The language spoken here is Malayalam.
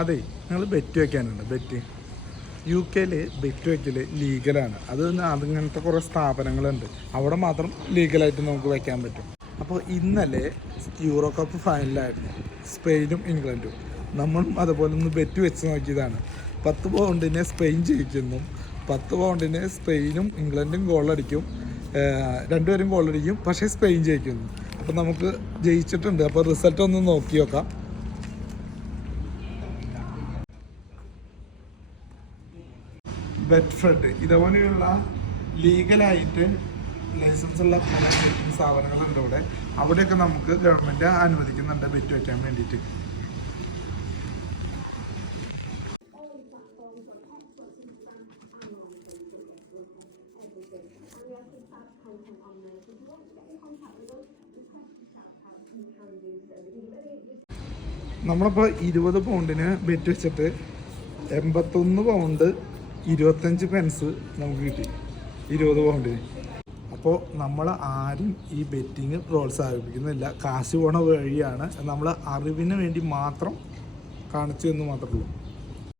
അതെ, നിങ്ങൾ ബെറ്റ് വയ്ക്കാനുണ്ട്. ബെറ്റ് UK ബെറ്റ് വയ്ക്കൽ ലീഗലാണ്. അങ്ങനത്തെ കുറേ സ്ഥാപനങ്ങളുണ്ട്, അവിടെ മാത്രം ലീഗലായിട്ട് നമുക്ക് വയ്ക്കാൻ പറ്റും. അപ്പോൾ ഇന്നലെ യൂറോ കപ്പ് ഫൈനലായിരുന്നു, സ്പെയിനും ഇംഗ്ലണ്ടും. നമ്മളും അതുപോലെ ഒന്ന് ബെറ്റ് വെച്ച് നോക്കിയതാണ്. 10 പൗണ്ടിന് സ്പെയിൻ ജയിക്കുന്നു, 10 പൗണ്ടിന് സ്പെയിനും ഇംഗ്ലണ്ടും ഗോളടിക്കും, രണ്ടുപേരും ഗോളടിക്കും, പക്ഷേ സ്പെയിൻ ജയിക്കുന്നു. അപ്പോൾ നമുക്ക് ജയിച്ചിട്ടുണ്ട്. അപ്പോൾ റിസൾട്ട് ഒന്ന് നോക്കി നോക്കാം. ബെറ്റ്ഫ്രെഡ് ഇതുപോലെയുള്ള ലീഗലായിട്ട് ലൈസൻസ് ഉള്ള പല ബെറ്റിംഗ് സ്ഥാപനങ്ങളുണ്ട് ഇവിടെ. അവിടെയൊക്കെ നമുക്ക് ഗവൺമെൻറ് അനുവദിക്കുന്നുണ്ട് ബെറ്റ് വയ്ക്കാൻ വേണ്ടിയിട്ട്. നമ്മളിപ്പോൾ 20 പൗണ്ടിന് ബെറ്റ് വെച്ചിട്ട് 81 പൗണ്ട് 25 പെൻസ് നമുക്ക് കിട്ടി 20 പൗണ്ടിന്. അപ്പോൾ നമ്മൾ ആരും ഈ ബെറ്റിങ് പ്രോത്സാഹിപ്പിക്കുന്നില്ല, കാശ് പോണ വഴിയാണ്. നമ്മൾ അറിവിന് വേണ്ടി മാത്രം കാണിച്ചു എന്ന് മാത്രമേ ഉള്ളൂ.